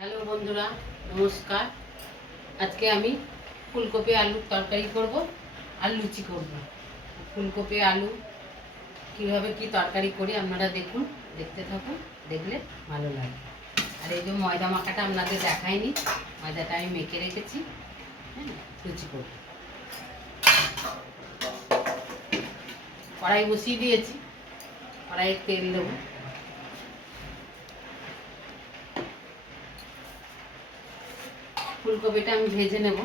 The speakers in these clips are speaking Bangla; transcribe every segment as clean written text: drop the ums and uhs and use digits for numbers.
হ্যালো বন্ধুরা, নমস্কার। আজকে আমি ফুলকপি আলুর তরকারি করব আর লুচি করব। ফুলকপি আলু কীভাবে কি তরকারি করি আপনারা দেখুন, দেখতে থাকুন, দেখলে ভালো লাগবে। আর এই যে ময়দা মাখাটা আপনাদের দেখাইনি, ময়দাটা আমি মেখে রেখেছি। হ্যাঁ, লুচি করব। কড়াই বসিয়ে দিয়েছি, কড়াইয়ে তেল দেবো। ফুলকপিটা আমি ভেজে নেব।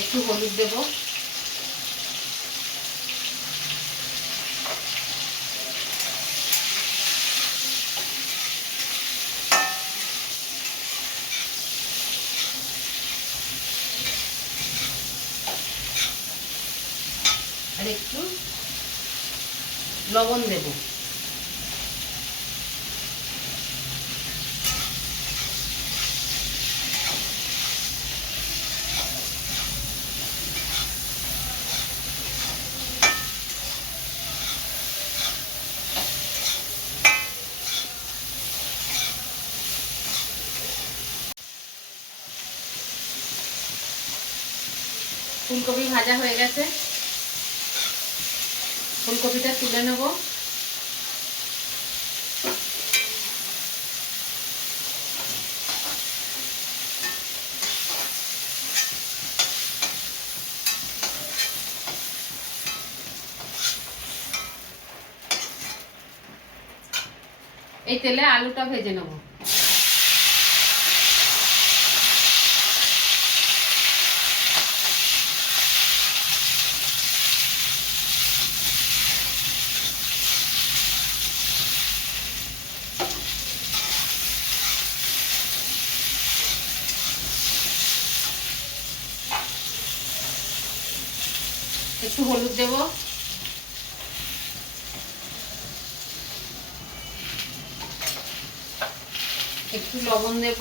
একটু হলুদ দেব, আর একটু লবণ দেব। ফুলকপি ভাজা হয়ে গেছে, ফুলকপিটা তুলে নেব। এই তেলে আলুটা ভেজে নেব। একটু হলুদ দেব, একটু লবণ দেব,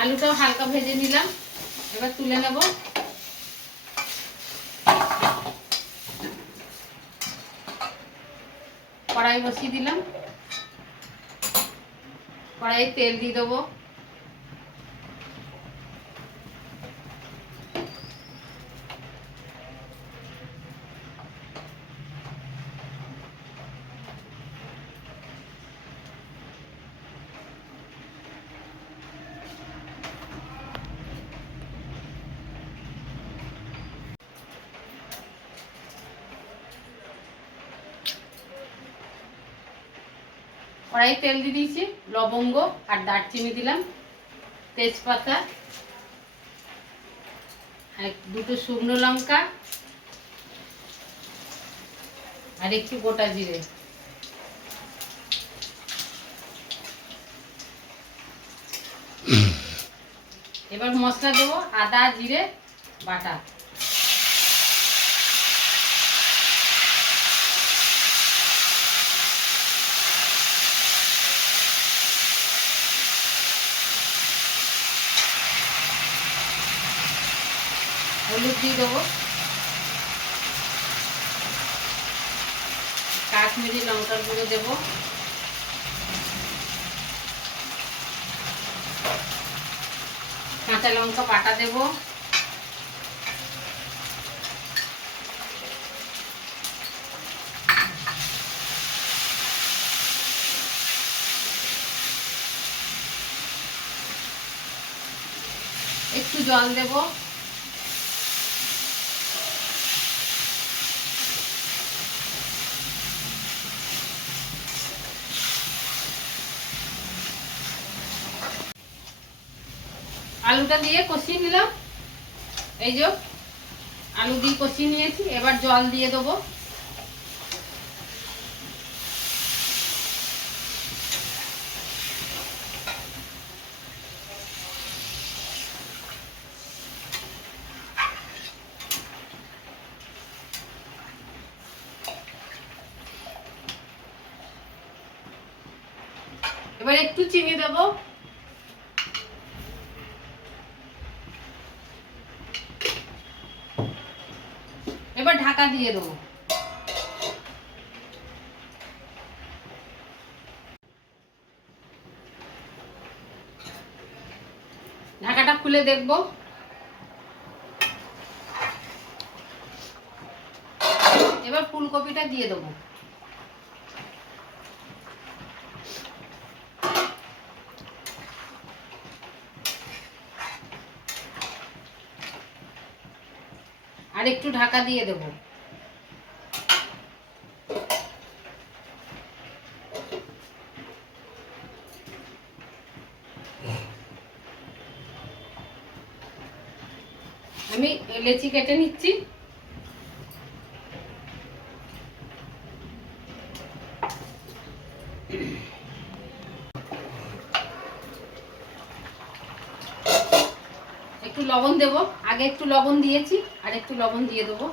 আলুটাও হালকা ভেজে নিলাম। এবার তুলে নেব। কড়াই বসিয়ে দিলাম, কড়াইয়ে তেল দিয়ে দেবো। কড়াই তেল দিয়ে দিয়েছি, লবঙ্গ আর দারচিনি দিলাম, তেজপাতা আর দুটো শুকনো লঙ্কা আর একটু গোটা জিরে। এবার মশলা দেবো, আদা জিরে বাটা, হলুদ দিয়ে দেবো, কাশ্মীরি লঙ্কার গুঁড়ো দেব, কাঁচা লঙ্কা বাটা দেব, একটু জল দেব, আলুটা দিয়ে কষিয়ে নিলাম। এই যে আলু দিয়ে কষিয়ে নিয়েছি, এবার জল দিয়ে দেবো। এবার একটু চিনি দেব, এবার ঢাকা দিয়ে দেবো। ঢাকাটা খুলে দেখব। এবার ফুলকপিটা দিয়ে দেবো। আর একটু ঢাকা দিয়ে দেবো। আমি লেচি কেটে নিচ্ছি। একটু লবণ দেব, আগে একটু লবণ দিয়েছি, আর একটু লবণ দিয়ে দেবো।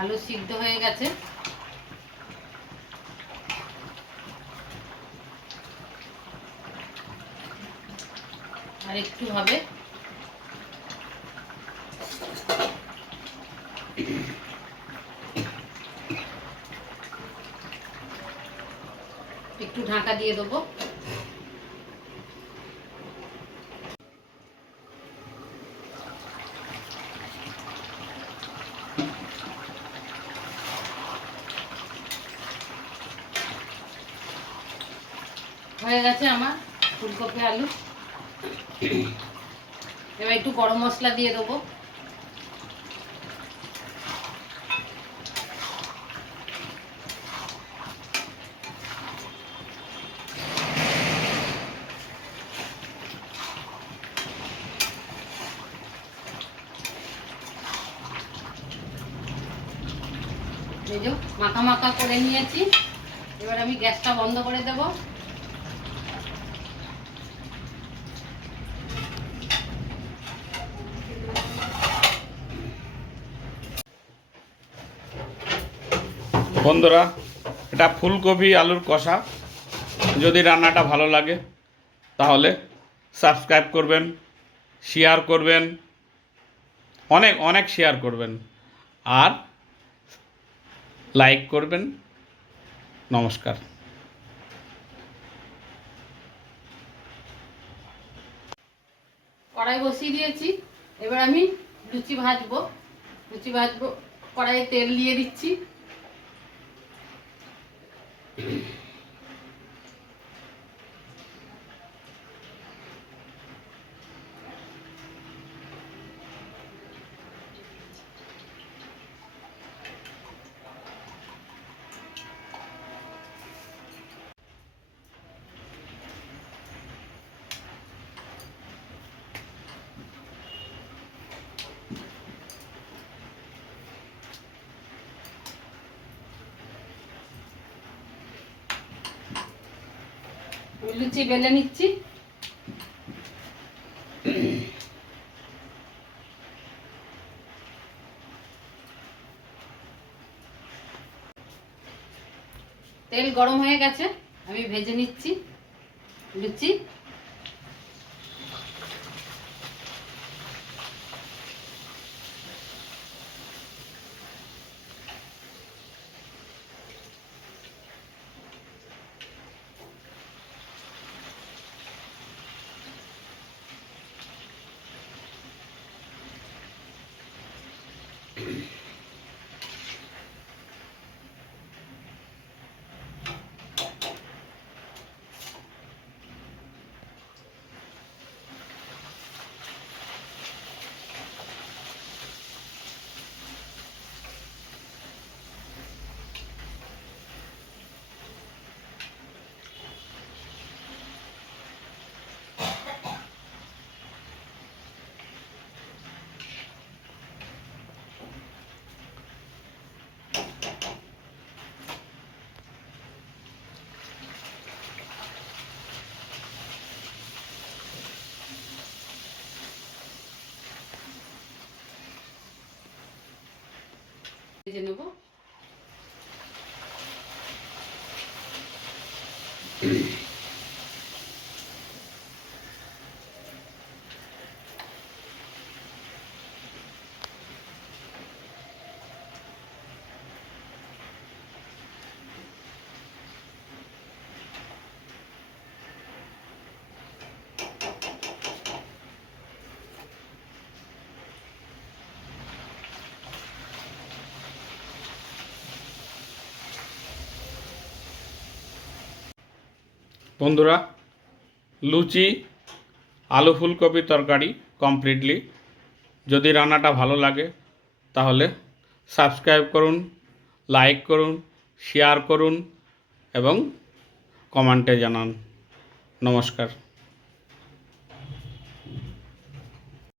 আলু সিদ্ধ হয়ে গেছে। আর একটু হবে। একটু ঢাকা দিয়ে দেবো। হয়ে গেছে আমার ফুলকপি আলু। এবার একটু গরম মশলা দিয়ে দেবো। এই যে মাখা মাখা করে নিয়েছি। এবার আমি গ্যাসটা বন্ধ করে দেব। বন্ধুরা, এটা ফুলকপি আলুর কষা। যদি রান্নাটা ভালো লাগে তাহলে সাবস্ক্রাইব করবেন, শেয়ার করবেন, অনেক অনেক শেয়ার করবেন, আর লাইক করবেন। নমস্কার। কড়াই বসিয়ে দিয়েছি। এবার আমি লুচি ভাজবো। কড়াইয়ে তেল দিয়ে দিচ্ছি। লুচি বেলে নিচ্ছি। তেল গরম হয়ে গেছে, আমি ভেজে নিচ্ছি লুচি। ভেজে নেব। বন্ধুরা, লুচি আলু ফুলকপি তরকারি কমপ্লিটলি। যদি রান্নাটা ভালো লাগে তাহলে সাবস্ক্রাইব করুন, লাইক করুন, শেয়ার করুন এবং কমেন্টে জানান। নমস্কার।